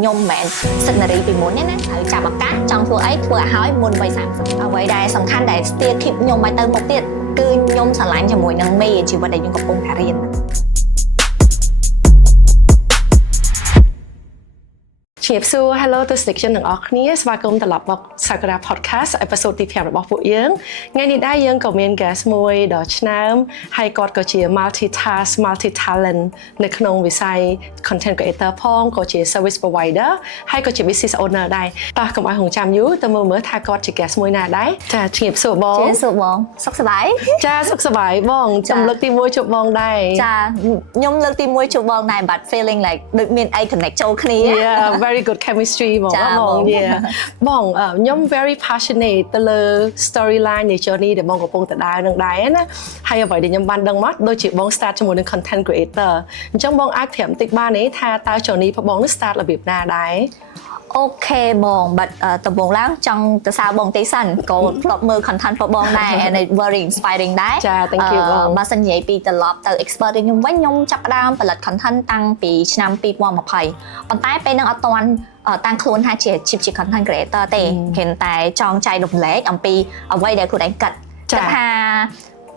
nhôm mẹ scenery vì muốn nhé ở chả bạc cát trong thua ấy thua hỏi muôn vay sản ở vậy đây sòng khăn để tia kịp nhôm bài tơ một tiết cứ nhôm sản lạnh cho mùi nắng mây chỉ vào đây những cặp bông thả riêng ជំរាបសួរ Hello ទស្សនិកជនទាំងអស់គ្នាស្វាគមន៍ត្រឡប់មក Sakura Podcast episode ទី 5 របស់ពួកយើងថ្ងៃនេះដែរយើងក៏មាន guest មួយដ៏ឆ្នើមហើយគាត់ក៏ជា multitask multi talent នៅក្នុងវិស័យ content creator ផងក៏ជា service provider ហើយក៏ជា business owner ដែរតោះកុំឲ្យរងចាំយូរទៅមើលថាគាត់ជា guest មួយណាដែរចាជំរាបសួរបងជំរាបសួរបងសុខសប្បាយចាសុខសប្បាយបងចាំលើកទី1ជួបបងដែរចាខ្ញុំលើកទី1ជួបបងដែរ but feeling like ដូចមានអី connect ចូលគ្នា very good chemistry បងបងខ្ញុំ very passionate ទៅលើ storyline នៃ journey ដែលបងកំពុងទៅដើរនឹងដែរណាហើយអ្វីដែលខ្ញុំបានដឹងមកដូចជាបង start ជាមួយនឹង content creator អញ្ចឹងបងអាចប្រាប់បន្តិចបានទេថាតើ journey របស់បងនេះ start របៀបណាដែរអូខេបងbut ដំបូងឡើងចង់ទៅសារបងទេសិនក៏ធ្លាប់មើល content របស់បងដែរ and it very inspiring ដែរចា thank you បងបើសិននិយាយពីត្រឡប់ទៅ expert ខ្ញុំវិញខ្ញុំចាប់ផ្ដើមផលិត content តាំងពីឆ្នាំ2020ប៉ុន្តែពេលហ្នឹងអត់ទាន់តាំងខ្លួនថាជាជា content creator ទេគ្រាន់តែចង់ចែករំលែកអំពីអ្វីដែលខ្លួនឯងគិតថា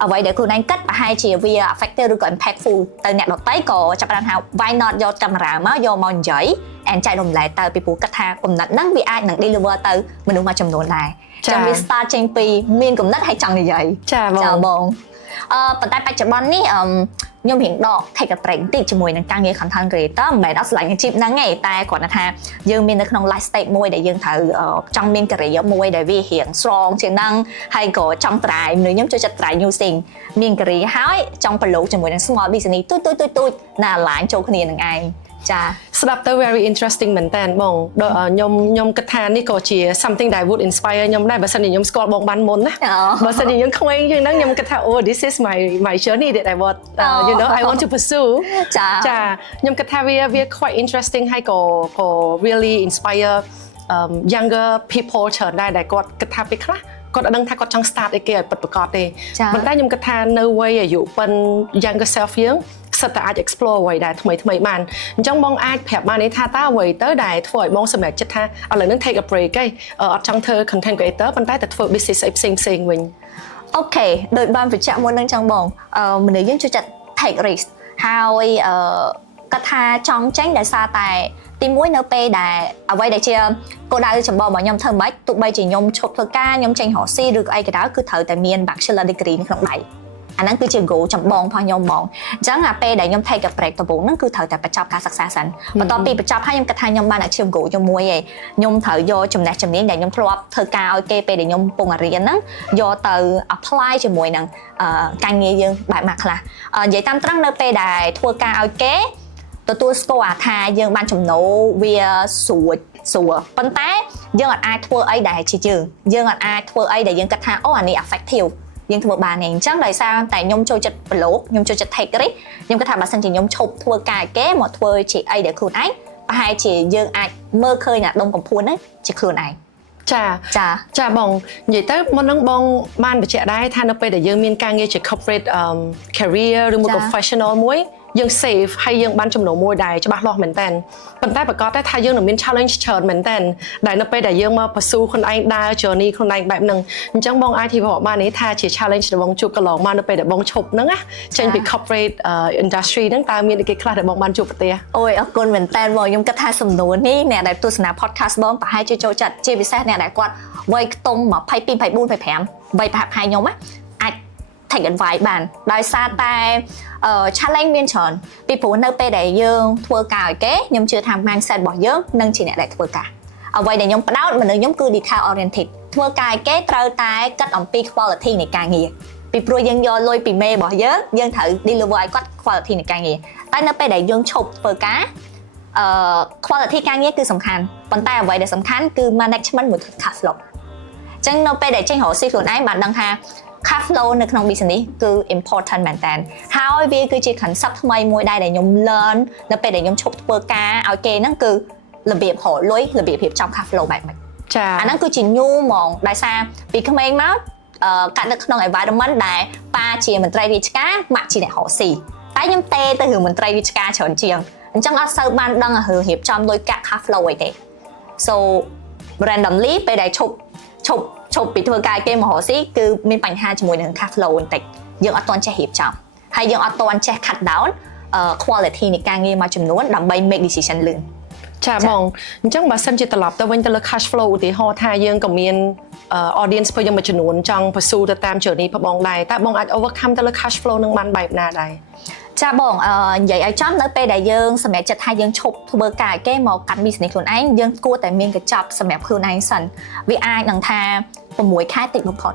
អ្វីដែលខ្លួនឯងគិតប្រហែលជាវា effective ឬក៏ impactful ទៅអ្នកដទៃក៏ចាប់ផ្ដើមថា why not យកកាមេរ៉ាមកយកមកនិយាយ and ចែករំលែកទៅពីព្រោះគិតថាគំនិតហ្នឹងវាអាចនឹង deliver ទៅមនុស្សមួយចំនួនដែរចាំវា start ចេញពីមានគំនិតហើយចង់និយាយចាបងប៉ុន្តែបច្ចុប្បន្ននេះខ្ញុំរៀងដក take a break បន្តិចជាមួយនឹងការងារ content creator មិនមែនអត់ឆ្លាញ់អាជីពហ្នឹងទេតែគ្រាន់តែថាយើងមាននៅក្នុង life stage មួយដែលយើងត្រូវចង់មាន career មួយដែលវារៀង strong ជាងហ្នឹងហើយក៏ចង់ try មនុស្សខ្ញុំចូលចិត្ត try new thing មាន career ហើយចង់ប្រឡូកជាមួយនឹង small business ទូចណា align ចូលគ្នានឹងឯងចាស្ដាប់ទៅ very interesting មែនតើបងខ្ញុំគិតថានេះក៏ជា something that would inspire ខ្ញុំដែរបើសិនជាខ្ញុំស្គាល់បងបានមុនណាបើសិនជាខ្ញុំក្មេងជាងហ្នឹងខ្ញុំគិតថា oh this is my journey that I want I want to pursue ចាខ្ញុំគិតថាវា quite interesting ហើយក៏ really inspire younger people ច្រើនដែរដែលគាត់គិតថាពេលខ្លះគាត់អត់ដឹងថាគាត់ចង់ start អីគេឲ្យពិតប្រាកដទេប៉ុន្តែខ្ញុំគិតថានៅវ័យអាយុប៉ុន younger self យើងសិតតែអាច explore អ្វីដែរថ្មីបានអញ្ចឹងបងអាចប្រាប់បានទេថាតើអ្វីទៅដែលធ្វើឲ្យបងសម្រេចចិត្តថាឥឡូវហ្នឹង take a break ឯងអត់ចង់ធ្វើ content creator ប៉ុន្តែទៅធ្វើ business អីផ្សេងវិញអូខេដូចបានបញ្ជាក់មុនហ្នឹងចឹងបងមនុស្សយើងចូលចិត្ត take risk ហើយគាត់ថាចង់ចេញដោយសារតែទីមួយនៅពេលដែលអ្វីដែលជាគោលដៅចម្បងរបស់ខ្ញុំធ្វើម៉េចទោះបីជាខ្ញុំឈប់ធ្វើការខ្ញុំចេញរកស៊ីឬក៏អីក៏ដោយគឺត្រូវតែមាន bachelor degree នៅក្នុងដៃអាហ្នឹងគឺជា goal ចម្បងរបស់ខ្ញុំហ្មងអញ្ចឹងអាពេលដែលខ្ញុំ take a break ដំបូងហ្នឹងគឺត្រូវតែបញ្ចប់ការសិក្សាសិនបន្ទាប់ពីបញ្ចប់ហើយខ្ញុំគិតថាខ្ញុំបាន achieve goal ជាមួយឯងខ្ញុំត្រូវយកចំណេះជំនាញដែលខ្ញុំធ្លាប់ធ្វើការឲ្យគេពេលដែលខ្ញុំកំពុងរៀនហ្នឹងយកទៅ apply ជាមួយនឹងការងារយើងបែបម៉ាក់ខ្លះនិយាយតាមត្រង់នៅពេលដែលធ្វើការឲ្យគេទទួលស្គាល់ថាយើងបានចំណូលវាស្រួលប៉ុន្តែយើងអត់អាចធ្វើអីដែលជាយើងអត់អាចធ្វើអីដែលយើងគិតថាអូអានេះ effective យើងធ្វើបានទេអញ្ចឹងដោយសារតែខ្ញុំចូលចិត្តប្រឡូកខ្ញុំចូលចិត្ត take risk ខ្ញុំគិតថាបើសិនជាខ្ញុំឈប់ធ្វើការគេមកធ្វើជាអីដែលខ្លួនឯងប្រហែលជាយើងអាចមើលឃើញអាដុំកំភួនហ្នឹងជាខ្លួនឯងចាបងនិយាយទៅមុនហ្នឹងបងបានបញ្ជាក់ដែរថានៅពេលដែលយើងមានការងារជា corporate career ឬមួយក៏ professional មួយយើង save ហើយយើងបានចំណូលមួយដែលច្បាស់លាស់មែនតើប៉ុន្តែប្រកាសថាយើងនឹងមាន challenge ច្រើនមែនតើដែលនៅពេលដែលយើងមក pursue ខ្លួនឯងដើរ journey ខ្លួនឯងបែបហ្នឹងអញ្ចឹងបងអាចនិយាយបាននេះថាជា challenge ដែលបងជួបកន្លងមកនៅពេលដែលបងឈប់ហ្នឹងណាចេញពី corporate industry ហ្នឹងតើមានអីគេខ្លះដែលបងបានជួបប្រទះអូយអរគុណមែនតើបងខ្ញុំគិតថាសំណួរនេះអ្នកដែលទស្សនា podcast បងប្រហែលជាចូលចិត្តជាពិសេសអ្នកដែលគាត់វ័យខ្ទង់22 24 25វ័យប្រហែលខ្ញុំណាអាច take advice បានដោយសារតែ challenge មានច្រើនពីព្រោះនៅពេលដែលយើងធ្វើការឲ្យគេខ្ញុំជឿថា mindset របស់យើងនឹងជាអ្នកដែលធ្វើការអ្វីដែលខ្ញុំផ្ដោតមនុស្សខ្ញុំគឺ detail oriented ធ្វើការឲ្យគេត្រូវតែគិតអំពី quality នៃការងារពីព្រោះយើងយកលុយពីមេរបស់យើងត្រូវ deliver ឲ្យគាត់ quality នៃការងារតែនៅពេលដែលយើងឈប់ធ្វើការquality ការងារគឺសំខាន់ប៉ុន្តែអ្វីដែលសំខាន់គឺ management មួយ cash flow អញ្ចឹងនៅពេលដែលចេញរកស៊ីខ្លួនឯងបានដឹងថាcash flow នៅក្នុង business គឺ important មែនតើហើយវាគឺជា concept ថ្មីមួយដែរដែលខ្ញុំ learn នៅពេលដែលខ្ញុំឈប់ធ្វើការឲ្យគេហ្នឹងគឺរបៀបរកលុយរបៀបរៀបចំ cash flow បែបហ្នឹងចាអាហ្នឹងគឺជា new ហ្មងដោយសារពីក្មេងមកកាត់នៅក្នុង environment ដែលប៉ាជាមន្ត្រីរាជការម៉ាក់ជាអ្នករកស៊ីតែខ្ញុំទេទៅរឿងមន្ត្រីរាជការច្រើនជាង អញ្ចឹងអត់សូវបានដឹងរឿងរៀបចំដោយកាក់ cash flow អីទេ so randomly ពេលដែលឈប់ពីធ្វើការគេមហោស៊ីគឺមានបញ្ហាជាមួយនឹង cash flow បន្តិចយើងអត់ទាន់ចេះរៀបចំហើយយើងអត់ទាន់ចេះ cut down quality នៃការងារមួយចំនួនដើម្បី make decision លឿនចាបងអញ្ចឹងបើសិនជាត្រឡប់ទៅវិញទៅលើ cash flow ឧទាហរណ៍ថាយើងក៏មាន audience របស់យើងមួយចំនួនចង់ pursue ទៅតាម journey ផងបងដែរតើបងអាច overcome ទៅលើ cash flow នឹងបានបែបណាដែរចាបងនិយាយឲ្យចំនៅពេលដែលយើងសម្រាប់ចិត្តថាយើងឈប់ធ្វើការគេមកកាត់ business ខ្លួនឯងយើងគួរតែមានកញ្ចប់សម្រាប់ខ្លួនឯងសិនវាអាចនឹងថា6ខែតិចបំផុត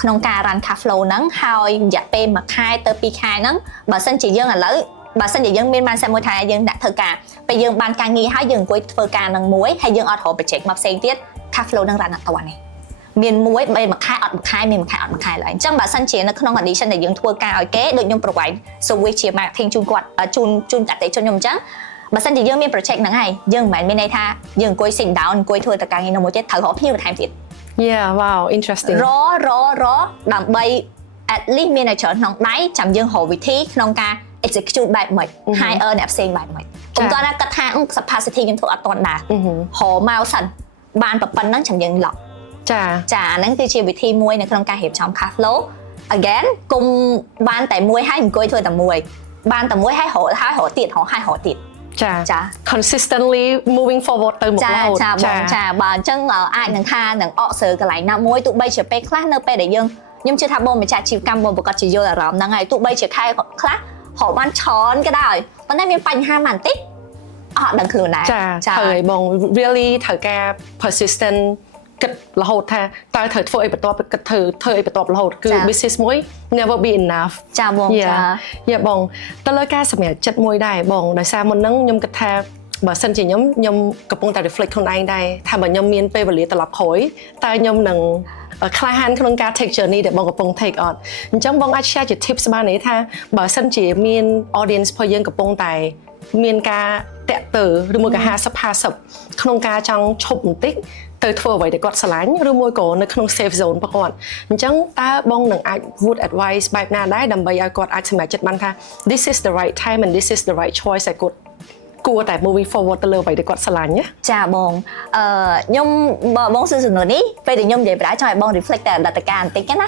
ក្នុងការ run cash flow ហ្នឹងហើយរយៈពេល1ខែទៅ2ខែហ្នឹងបើសិនជាយើងឥឡូវបើសិនជាយើងមានបានsetមួយថាយើងដាក់ធ្វើការពេលយើងបានការងារហើយយើងអង្គុយធ្វើការនឹងមួយហើយយើងអត់រក project មកផ្សេងទៀត cash flow នឹង run អត់តាន់ទេមានមួយ3ខែអត់1ខែមាន1ខែអត់1ខែឡើយអញ្ចឹងបើសិនជានៅក្នុង condition ដែលយើងធ្វើការឲ្យគេដូចខ្ញុំ provide service ជា marketing ជូនគាត់ជូនអតិថិជនខ្ញុំអញ្ចឹងបើសិនជាយើងមាន project ហ្នឹងហើយយើងមិនមែនមានន័យថាយើងអង្គុយ sit down អង្គុយធ្វើតែការងារនោះមួយទៀតត្រូវរកភ្ញៀវបន្ថែមទៀត Yeah wow interesting រដើម្បី at least មានតែច្រើនក្នុងដៃចាំយើងរកវិធីក្នុងការ execute បែបម៉េច hire អ្នកផ្សេងបែបម៉េចខ្ញុំគាត់ថាគាត់ថា capacity ខ្ញុំធ្វើអត់ទាន់ដែររកមកសិនបានប៉ុណ្ណឹងចាំយើង lockចាអាហ្នឹងគឺជាវិធីមួយនៅក្នុងការរៀបចំ cash flow again គុំបានតែមួយហើយអង្គុយធ្វើតែមួយបានតែមួយហើយរកទៀតចា consistently moving forward ទៅមុខរហូតចាបើអញ្ចឹងអាចនឹងថានឹងអកសើកន្លែងណាមួយទោះបីជាពេលខ្លះនៅពេលដែលយើងខ្ញុំជឿថាបងម្ចាស់ជីវកម្មបងប្រកាសជាយល់អារម្មណ៍ហ្នឹងហើយទោះបីជាខែខ្លះរកបានច្រើនក៏ដោយប៉ុន្តែមានបញ្ហាបន្តិចអត់ដឹងខ្លួនដែរចាហើយបង really ត្រូវការ persistent គិតរហូតថាតើត្រូវធ្វើអីបន្ទាប់គិតធ្វើអីបន្ទាប់រហូតគឺ business មួយ never be enough ចាបងចាបងទៅលើការសម្រេចចិត្តមួយដែរបងដោយសារមុនហ្នឹងខ្ញុំគិតថាបើសិនជាខ្ញុំកំពុងតែ reflect ខ្លួនឯងដែរថាបើខ្ញុំមានពេលវេលាត្រឡប់ក្រោយតើខ្ញុំនឹងក្លាហានក្នុងការ take journey ដែលបងកំពុង take អត់អញ្ចឹងបងអាច share ជា tips បានទេថាបើសិនជាមាន audience របស់យើងកំពុងតែមានការតាក់ទើឬមួយក៏50ក្នុងការចង់ឈប់បន្តិចទៅធ្វើអ្វីដែលគាត់ស្រឡាញ់ឬមួយក៏នៅក្នុង safe zone របស់គាត់អញ្ចឹងតើបងនឹងអាច would advice បែបណាដែរដើម្បីឲ្យគាត់អាចសម្រេចចិត្តបានថា this is the right time and this is the right choice ដែលគាត់គួរតែ moving forward ទៅលើអ្វីដែលគាត់ស្រឡាញ់ណាចាបងខ្ញុំបងសួរសំណួរនេះពេលដែលខ្ញុំនិយាយប្រាចង់ឲ្យបង reflect តែអតីតកាលបន្តិចណា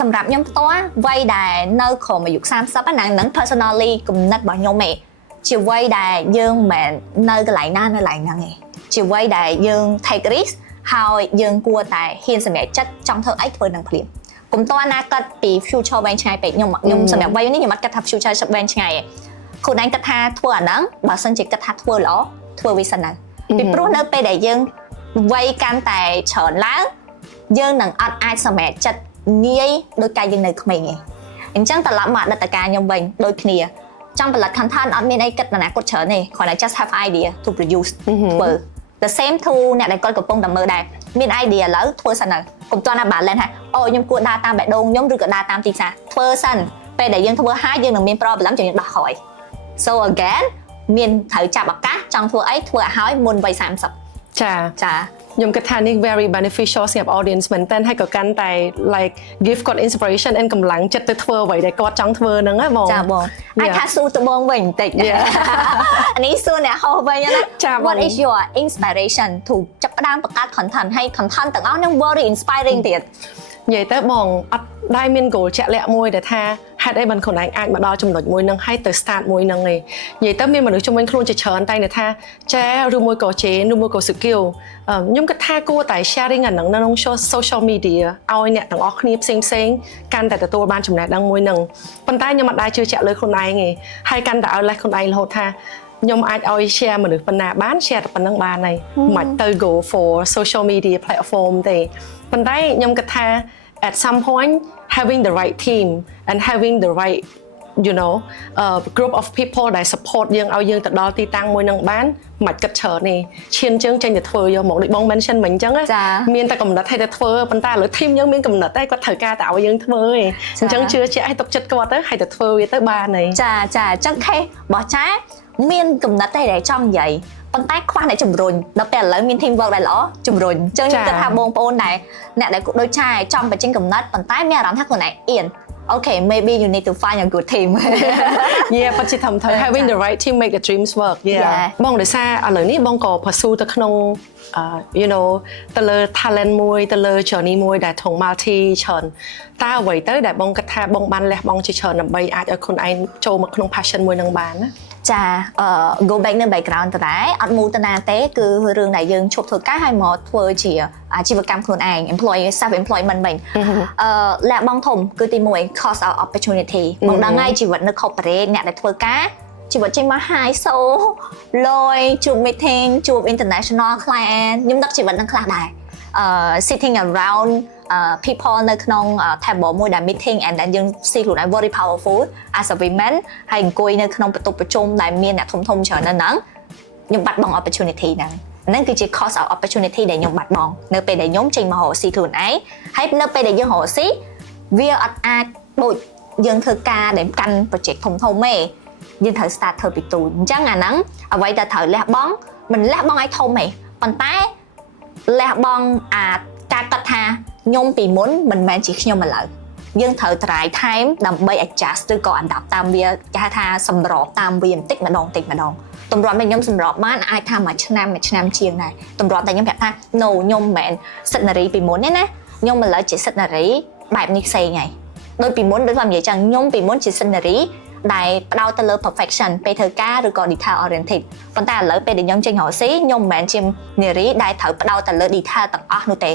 សម្រាប់ខ្ញុំផ្ទាល់វ័យដែលនៅក្រោមអាយុ30ហ្នឹង personally គំនិតរបស់ខ្ញុំឯងជាវ័យដែលយើងមិននៅកន្លែងណានៅកន្លែងហ្នឹងឯងជាវ័យដែលយើង take risk ហើយយើងគួរតែហ៊ានសម្រេចចិត្តចង់ធ្វើអីធ្វើនឹងភ្លាមកុំតើណាគាត់ពី future វែងឆ្ងាយពេកខ្ញុំសម្រាប់វ័យនេះខ្ញុំអត់គិតថា future វែងឆ្ងាយឯងខ្លួនឯងគិតថាធ្វើអាហ្នឹងបើសិនជាគិតថាធ្វើល្អធ្វើវាសិនទៅពីព្រោះនៅពេលដែលយើងវ័យកាន់តែច្រើនឡើងយើងនឹងអត់អាចសម្រេចចិត្តងាយដោយកាយយើងនៅក្មេងឯងអញ្ចឹងត្រឡប់មកអតីតកាលខ្ញុំវិញដូចគ្នាចង់ផលិត content អត់មានអីគិតអនាគតច្រើនទេគ្រាន់តែ just have idea to produce ធ្វើ the same to អ្នកដែលគាត់កំពុងតែមើលដែរមាន idea ឥឡូវធ្វើសិនទៅកុំតណា balance ថាអូខ្ញុំគួរដើរតាមបេះដូងខ្ញុំឬក៏ដើរតាមទីផ្សារធ្វើសិនពេលដែលយើងធ្វើហើយយើងនឹងមាន problem ចឹងយើងដោះក្រោយ so again មានត្រូវចាប់ឱកាសចង់ធ្វើអីធ្វើឲ្យហើយមុនវ័យ30ចាខ្ញុំគិតថានេះ very beneficial សម្រាប់ audience មែនតើហើយក៏កាន់តែ like give គាត់ inspiration and កម្លាំងចិត្តទៅធ្វើអ្វីដែលគាត់ចង់ធ្វើហ្នឹងណាបងចាបងអាចថាសួរទៅបងវិញបន្តិចនេះសួរអ្នកហោះវិញណា What is your inspiration to ចាប់ផ្ដើមបង្កើត content ហើយ content ទាំងអស់ហ្នឹង very inspiring ទៀតនិយាយទៅបងអត់ដែរមាន goal ជាក់លាក់មួយដែលថាហេតុអីបានខ្លួនឯងអាចមកដល់ចំណុចមួយហ្នឹងហើយទៅ start មួយហ្នឹងឯងនិយាយទៅមានមនុស្សជំនាញខ្លួនជាច្រើនតែថាចាឬមួយក៏ជេឬមួយក៏ skill ខ្ញុំគិតថាគួរតែ sharing អាហ្នឹងនៅក្នុង social media ឲ្យអ្នកទាំងអស់គ្នាផ្សេងកាន់តែទទួលបានចំណេះដឹងមួយហ្នឹងប៉ុន្តែខ្ញុំអត់ដែរជឿជាក់លើខ្លួនឯងទេហើយកាន់តែឲ្យលេសខ្លួនឯងរហូតថាខ្ញុំអាចឲ្យ share មនុស្សប៉ុណ្ណាបាន share តែប៉ុណ្ណឹងបានហើយមិនទៅ go for social media platform ទេប៉ុន្តែខ្ញុំគិតថាat some point having the right team and having the right group of people that support យើងឲ្យយើងទៅដល់ទីតាំងមួយនឹងបានមិនគិតច្រើនទេឈានជើងចេញទៅធ្វើយកមកដូចបង mention មិញអញ្ចឹងមានតែកំណត់ឲ្យទៅធ្វើប៉ុន្តែឥឡូវ team យើងមានកំណត់តែគាត់ត្រូវការតែឲ្យយើងធ្វើឯងអញ្ចឹងជឿជាក់ឲ្យទុកចិត្តគាត់ទៅឲ្យទៅធ្វើវាទៅបានហើយចាអញ្ចឹងខេរបស់ចាមានកំណត់តែដែលចង់និយាយប៉ុន្តែខ្វះអ្នកជំរុញដល់ពេលឥឡូវមាន team work ដែលល្អជំរុញអញ្ចឹងខ្ញុំគិតថាបងប្អូនដែលអ្នកដែលដូចចាចង់បញ្ចេញកំណត់ប៉ុន្តែមានអារម្មណ៍ថាខ្លួនឯងអៀន okay maybe you need to find a good team yeah ពិតជាធំធំ having the right team make the dreams work yeah បងដោយសារឥឡូវនេះបងក៏ pursue ទៅក្នុងyou know ទៅលើ talent មួយទៅលើ journey មួយដែលធំ multi ច្រើនតើអ្វីទៅដែលបងគិតថាបងបានលះបង់ជាច្រើនដើម្បីអាចឲ្យខ្លួនឯងចូលមកក្នុង passion មួយនឹងបានណា ចា go back នៅ background ទៅដែរអត់មូលតាណាទេគឺរឿងដែលយើងឈប់ធ្វើការហើយមកធ្វើជាអាជីវកម្មខ្លួនឯង employee self employment វិញលះបង់ធំគឺទី1 cost of opportunity មកដល់ថ្ងៃជីវិតនៅ corporate អ្នកដែលធ្វើការជីវិតចេញមក high so លយជួប meeting ជួប international client ខ្ញុំដឹកជីវិតនឹងខ្លះដែរsitting around people នៅក្នុង table មួយដែល meeting and then យើង see ខ្លួនឯង very powerful as a women ហើយអង្គុយនៅក្នុងបន្ទប់ប្រជុំដែលមានអ្នកធំច្រើននៅហ្នឹងខ្ញុំបាត់បង់ opportunity ហ្នឹងគឺជា cost of opportunity ដែលខ្ញុំបាត់បង់នៅពេលដែលខ្ញុំចេញមករកស៊ីខ្លួនឯងហើយនៅពេលដែលយើងរកស៊ីវាអត់អាចដូចយើងធ្វើការដែលកាន់ project ធំទេយើងត្រូវ start ធ្វើពីទូអញ្ចឹងអាហ្នឹងអ្វីដែលត្រូវលះបង់មិនលះបង់ឲ្យធំទេប៉ុន្តែលះបង់ការគិតថាខ្ញុំពីមុនមិនមែនជាខ្ញុំឥឡូវយើងត្រូវ try time ដើម្បី adjust ឬក៏ adapt តាមវាគេហៅថាសម្របតាមវាបន្តិចម្ដងទម្រាំតែខ្ញុំសម្របបានអាចថាមួយឆ្នាំជាងដែរទម្រាំតែខ្ញុំប្រាប់ថា no ខ្ញុំមិនមែនសិទ្ធនារីពីមុនទេណាខ្ញុំឥឡូវជាសិទ្ធនារីបែបនេះផ្សេងហើយដូចពីមុនដូចខ្ញុំនិយាយចឹងខ្ញុំពីមុនជាសិទ្ធនារីដែលផ្ដោតទៅលើ perfection ពេលធ្វើការឬក៏ detail oriented ប៉ុន្តែឥឡូវពេលដែលខ្ញុំចេញរកស៊ីខ្ញុំមិនមែនជានារីដែលត្រូវផ្ដោតទៅលើ detail ទាំងអស់នោះទេ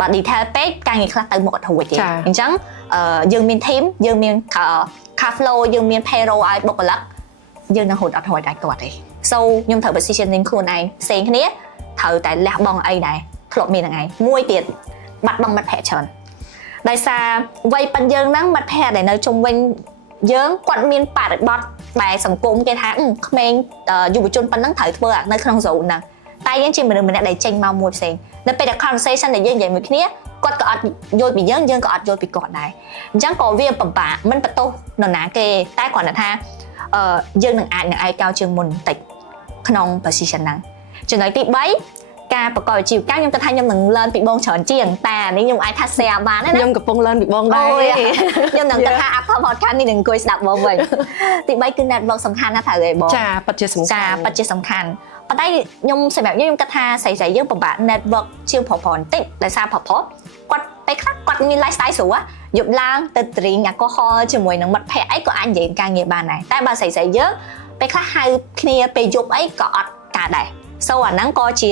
បើ detail ពេកការងារខ្លះទៅមុខអត់រួចទេអញ្ចឹងយើងមាន team យើងមាន cash flow យើងមាន payroll ឲ្យបុគ្គលិកយើងនឹងហូតអត់រួចដែរគាត់ទេ so ខ្ញុំត្រូវ positioning ខ្លួនឯងផ្សេងគ្នាត្រូវតែលះបង់អីដែរធ្លាប់មានហ្នឹងឯងមួយទៀតបាត់បង់មិត្តភ័ក្តិច្រើនដោយសារវ័យប៉ិនយើងហ្នឹងមិត្តភ័ក្តិដែលនៅជុំវិញយើងគាត់មានបរិបទដែលសង្គមគេថាក្មេងយុវជនប៉ុណ្ណឹងត្រូវធ្វើនៅក្នុង zone ហ្នឹងតែយើងជាមនុស្សម្នាក់ដែលចេញមកមួយផ្សេងនៅពេលដែល conversation ដែលយើងនិយាយមួយគ្នាគាត់ក៏អត់យល់ពីយើងក៏អត់យល់ពីគាត់ដែរអញ្ចឹងក៏វាពិបាកមិនបន្ទោសនរណាគេតែគ្រាន់តែថាយើងនឹងអាចនឹងឯកោជាងមុនបន្តិចក្នុង position ហ្នឹងចំណុចទី3ការប្រកបអាជីវកម្មខ្ញុំគិតថាខ្ញុំនឹង learn ពីបងច្រើនជាងតែនេះខ្ញុំអាចថា share បានណាខ្ញុំកំពុង learn ពីបងដែរខ្ញុំនឹងគិតថា after podcast នេះនឹងអង្គុយស្ដាប់បងវិញទី3គឺ network សំខាន់ណាស់ត្រូវទេបងចាពិតជាសំខាន់ប៉ុន្តែខ្ញុំសម្រាប់ខ្ញុំគិតថាស្រីយើងពិបាក network ជាងប្រុសៗបន្តិចដោយសារប្រុសៗគាត់ពេលខ្លះគាត់មាន lifestyle ស្រួលយប់ឡើងទៅ drink alcohol ជាមួយនឹងមិត្តភ័ក្តិអីក៏អាចនិយាយការងារបានដែរតែបើស្រីយើងពេលខ្លះហៅគ្នាពេលយប់អីក៏អត់កើតដែរ so អាហ្នឹងក៏ជា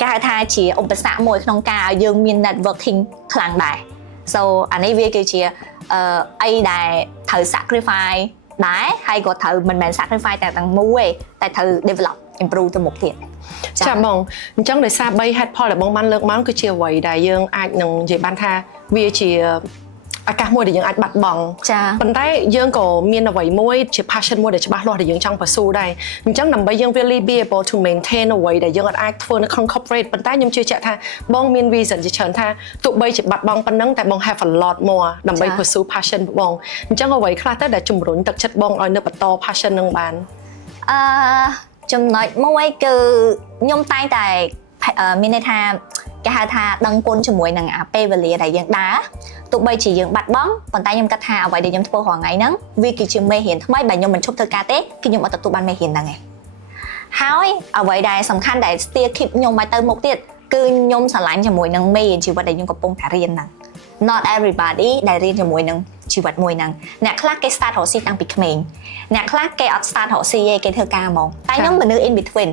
គេហៅថាជាឧបសគ្គមួយក្នុងការឲ្យយើងមាន networking ខ្លាំងដែរ so អានេះវាគឺជាអីដែលត្រូវ sacrifice ដែរហើយក៏ត្រូវមិនមែន sacrifice តែទាំងមូលទេតែត្រូវ develop improve ទៅមុខទៀតចាបងអញ្ចឹងដោយសារ3 head point ដែលបងបានលើកមកគឺជាអ្វីដែលយើងអាចនឹងនិយាយបានថាវាជាឱកាសមួយដែលយើងអាចបាត់បង់ប៉ុន្តែយើងក៏មានអ្វីមួយជា passion មួយដែលច្បាស់លាស់ដែលយើងចង់ pursue ដែរអញ្ចឹងដើម្បីយើង really be able to maintain អ្វីដែលយើងអាចធ្វើនៅក្នុង corporate ប៉ុន្តែខ្ញុំជឿជាក់ថាបងមាន reason ជាច្រើនថាទោះបីជាបាត់បង់ប៉ុណ្ណឹងតែបង have a lot more ដើម្បី pursue passion បងអញ្ចឹងអ្វីខ្លះទៅដែលជំរុញទឹកចិត្តបងឲ្យនៅបន្ត passion នឹងបានចំណុចមួយគឺខ្ញុំតែងតែមានន័យថាគេហៅថាដឹងគុណជាមួយនឹងពេលវេលាដែលយើងដើរទោះបីជាយើងបាត់បង់ប៉ុន្តែខ្ញុំគិតថាអ្វីដែលខ្ញុំធ្វើរាល់ថ្ងៃហ្នឹងវាគឺជាមេរៀនថ្មីបើខ្ញុំមិនឈប់ធ្វើការទេគឺខ្ញុំអត់ទទួលបានមេរៀនហ្នឹងឯងហើយអ្វីដែលសំខាន់ដែល still keep ខ្ញុំមកទៅមុខទៀតគឺខ្ញុំស្រឡាញ់ជាមួយនឹងមេរៀនជីវិតដែលខ្ញុំកំពុងតែរៀនហ្នឹង not everybody ដែលរៀនជាមួយនឹងជីវិតមួយហ្នឹងអ្នកខ្លះគេ start រកស៊ីតាំងពីក្មេងអ្នកខ្លះគេអត់ start រកស៊ីទេគេធ្វើការហ្មងតែខ្ញុំមនុស្ស in between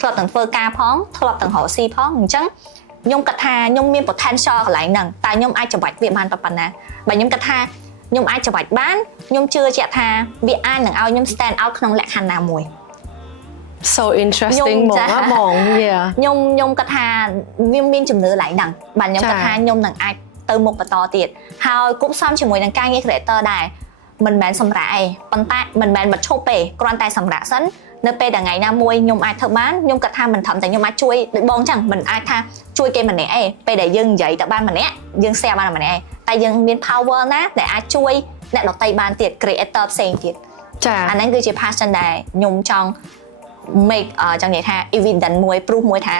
ធ្លាប់ទាំងធ្វើការផងធ្លាប់ទាំងរកស៊ីផងអញ្ចឹងខ្ញុំគិតថាខ្ញុំមាន potential កន្លែងហ្នឹងតែខ្ញុំអាចច្របាច់វាបានប៉ុណ្ណាបើខ្ញុំគិតថាខ្ញុំអាចច្របាច់បានខ្ញុំជឿជាក់ថាវាអាចនឹងឲ្យខ្ញុំ stand out ក្នុងលក្ខខណ្ឌណាមួយ so interesting ហ្មងខ្ញុំគិតថាវាមានជំនឿឡើងហ្នឹងបាទខ្ញុំគិតថាខ្ញុំនឹងអាចទៅមុខបន្តទៀតហើយគប់សំជាមួយនឹងការងារ creator ដែរមិនមែនសម្រាប់អីប៉ុន្តែមិនមែនបិទឈប់ទេគ្រាន់តែសម្រាប់សិននៅពេលដែលថ្ងៃណាមួយខ្ញុំអាចធ្វើបានខ្ញុំគិតថាមិនត្រឹមតែខ្ញុំអាចជួយដូចបងចឹងមិនអាចថាជួយគេម្នាក់ឯងពេលដែលយើងនិយាយទៅបានម្នាក់យើង share បានម្នាក់ឯងតែយើងមាន power ណាដែលអាចជួយអ្នកដទៃបានទៀត creator ផ្សេងទៀតចាអាហ្នឹងគឺជា passion ដែលខ្ញុំចង់ make ចង់និយាយថា evident មួយ proof មួយថា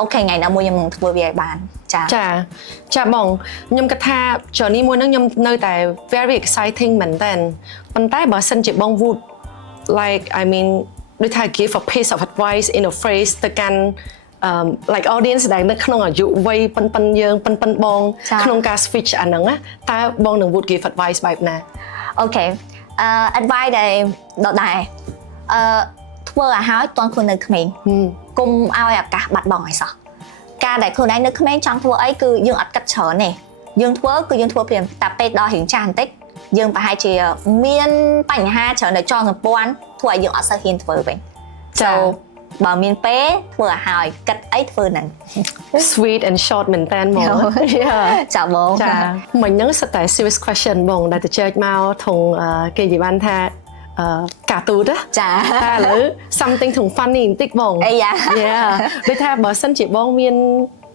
អូខេថ្ងៃណាមួយខ្ញុំនឹងធ្វើវាឲ្យបានចា ចាបងខ្ញុំគិតថា journey មួយហ្នឹងខ្ញុំនៅតែ very exciting មែនតើប៉ុន្តែបើសិនជាបង would like I mean ដូចថា give a piece of advice in a phrase ទៅកាន់ like audience ដែលនៅក្នុងអាយុវ័យប៉ុនយើងប៉ុនបងក្នុងការ switch អាហ្នឹងតើបងនឹង would give advice បែបណាអូខេadvice ដែលដដែលធ្វើឲ្យហើយតន់ខ្លួននៅក្មេងកុំឲ្យឱកាសបាត់បង់ឲ្យសោះការដែលខ្លួនឯងនៅក្មេងចង់ធ្វើអីគឺយើងអត់គិតច្រើនទេយើងធ្វើគឺយើងធ្វើព្រាមតែពេលដល់រៀងចាស់បន្តិចយើងប្រហែលជាមានបញ្ហាច្រើននៅចងសម្ព័ន្ធធ្វើឲ្យយើងអត់សូវហ៊ានធ្វើវិញចូលបើមានពេលធ្វើឲ្យហើយគិតអីធ្វើហ្នឹង sweet and short មែនតើហ្មងចាបងចាមិញហ្នឹងសិតតែ serious question បងដែលទៅចែកមកថងគេនិយាយបានថាការទូតចាតែឥឡូវ something ថង funny បន្តិចបងអីយ៉ាដូចថាបើសិនជាបងមាន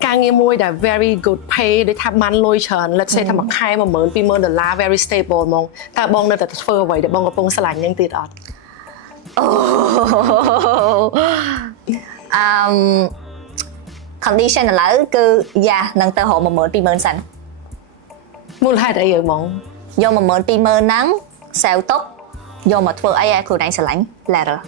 ការងារមួយដែល very good pay ដូចថាបានលុយច្រើន let's say ថាមួយខែ$10000 very stable ហ្មងតើបងនៅតែធ្វើអ្វីដែលបងកំពុងស្រឡាញ់ហ្នឹងទៀតអត់condition ឥឡូវគឺយ៉ានឹងទៅរក12000សិនមូលហេតុអីយើបងយក12000ហ្នឹងសាវទុកយកមកធ្វើអីឲ្យខ្លួនឯងស្រឡាញ់ later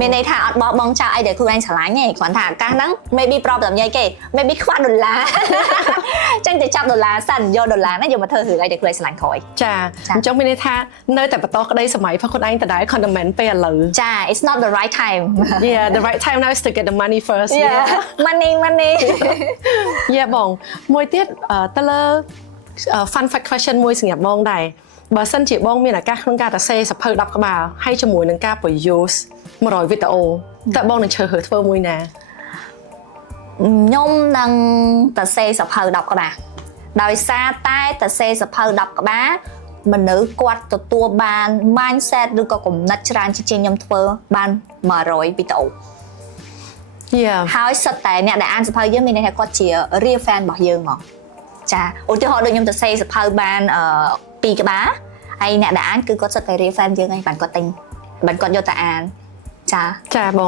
មានន័យថាអត់បោះបង់ចោលអីដែលខ្លួនឯងស្រឡាញ់ទេគ្រាន់ថាឱកាសហ្នឹង maybe problem យាយគេ maybe ខ្វះដុល្លារចឹងទៅចាប់ដុល្លារសិនយកដុល្លារហ្នឹងយកមកធ្វើរឿងអីដែលខ្លួនឯងស្រឡាញ់ក្រោយចាអញ្ចឹងមានន័យថានៅតែបន្តក្តីសម័យផងខ្លួនឯងដដែល condiment ពេលឥឡូវចា it's not the right time yeah the right time now is to get the money first yeah money បងមួយទៀតទៅលើ fun fact question មួយសម្រាប់បងដែរបើសិនជាបងមានឱកាសក្នុងការសរសេរសភៅ10ក្បាលហើយជាមួយនឹងការ produce 100វីដេអូតើបងនឹងជ្រើសរើសធ្វើមួយណាខ្ញុំនឹងសរសេរសភៅ10ក្បាលដោយសារតែសរសេរសភៅ10ក្បាលមនុស្សគាត់ទទួលបាន mindset ឬក៏គំនិតច្រើនជាងខ្ញុំធ្វើបាន100វីដេអូហើយសិតតែអ្នកដែលអានសភៅយើងមានន័យថាគាត់ជា real fan របស់យើងហ្មងចាឧទាហរណ៍ដូចខ្ញុំសរសេរសភៅបាន2ក្បាលហើយអ្នកដែលអានគឺគាត់សិតតែ real fan យើងហើយបានគាត់ទិញបានគាត់យកទៅអានចាប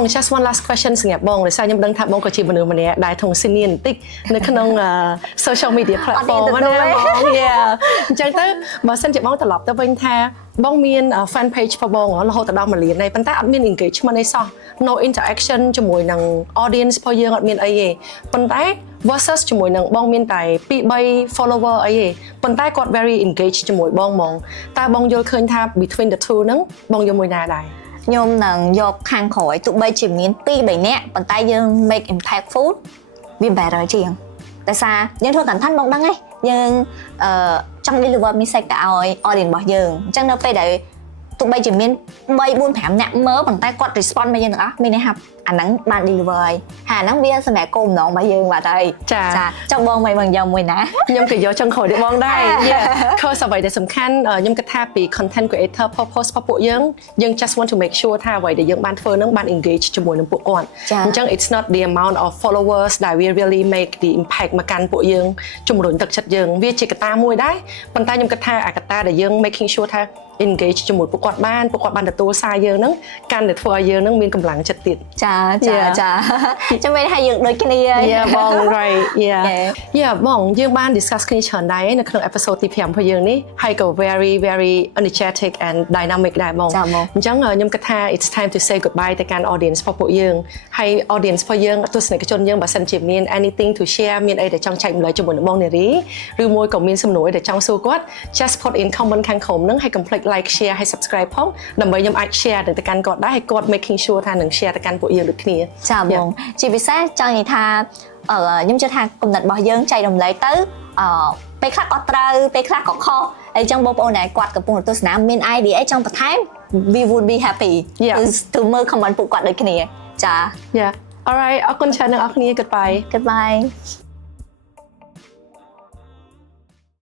ង just one last question សម្រាប់បងដោយសារខ្ញុំដឹងថាបងក៏ជាមនុស្សម្នាក់ដែលធំ senior បន្តិចនៅក្នុង social media platform ណាបងអញ្ចឹងទៅបើសិនជាបងត្រឡប់ទៅវិញថាបងមាន fan page របស់បងរហូតដល់1លានហើយប៉ុន្តែអត់មាន engagement អីសោះ no interaction ជាមួយនឹង audience របស់យើងអត់មានអីទេប៉ុន្តែ versus ជាមួយនឹងបងមានតែ2-3 follower អីទេប៉ុន្តែគាត់ very engaged ជាមួយបងហ្មងតើបងយល់ឃើញថា between the two ហ្នឹងបងយកមួយណាដែរខ្ញុំនឹងយកខាងក្រោយទោះបីជាមាន2-3នាក់ប៉ុន្តែយើង make impactful វា better ជាងតែសារយើងធ្វើ content បងដឹងហ៎យើងចង់ deliver message ទៅឲ្យ audience របស់យើងអញ្ចឹងនៅពេលដែលទោះបីជាមាន3-4-5នាក់មើលប៉ុន្តែគាត់ respond មកយើងទាំងអស់មានន័យថាអាហ្នឹងបាន deliver ហើយអាហ្នឹងវាសម្រាប់គោលបំណងរបស់យើងបាត់ហើយចាចង់បងមិនយកមួយណាខ្ញុំក៏យកចុងក្រោយដូចបងដែរ cause អ្វីដែលសំខាន់ខ្ញុំគិតថាពី content creator purpose របស់ពួកយើង just want to make sure ថាអ្វីដែលយើងបានធ្វើហ្នឹងបាន engage ជាមួយនឹងពួកគាត់អញ្ចឹង it's not the amount of followers that we really make the impact មកកាន់ពួកយើងជំរុញទឹកចិត្តយើងវាជាកត្តាមួយដែរប៉ុន្តែខ្ញុំគិតថាអាកត្តាដែលយើង making sure ថា engage ជាមួយពួកគាត់បានទទួលសារយើងហ្នឹងកាន់តែធ្វើឲ្យយើងហ្នឹងមានកម្លាំងចិត្តទៀតចាចាំមិនថាយើងដូចគ្នាបង right បងយើងបាន discuss គ្នាច្រើនដែរនៅក្នុង episode ទី5របស់យើងនេះហើយក៏ very very energetic and dynamic ដែរបងអញ្ចឹងខ្ញុំគិតថា it's time to say goodbye ទៅកាន់ audience របស់ពួកយើងហើយ audience របស់យើងទស្សនិកជនយើងបើសិនជាមាន anything to share មានអីដែលចង់ចែកម្លែកជាមួយនឹងបងនារីឬមួយក៏មានសំណួរដែលចង់សួរគាត់ just put in comment ខាងក្រោមហ្នឹងហើយកុំភ្លេច like share ហើយ subscribe ផងដើម្បីខ្ញុំអាច share ទៅកាន់គាត់ដែរហើយគាត់ making sure ថានឹង share ទៅកាន់ពួកយើងដូចគ្នាចាបងជាពិសេសចង់និយាយថាខ្ញុំជឿថាគំនិតរបស់យើងចែករំលែកទៅពេលខ្លះក៏ត្រូវពេលខ្លះក៏ខុសអញ្ចឹងបងប្អូនដែលគាត់កំពុងទស្សនាមាន idea អីចង់បន្ថែម we would be happy ទៅមើល comment ពួកគាត់ដូចគ្នាចា alright អរគុណច្រើនអ្នកនរគ្នា goodbye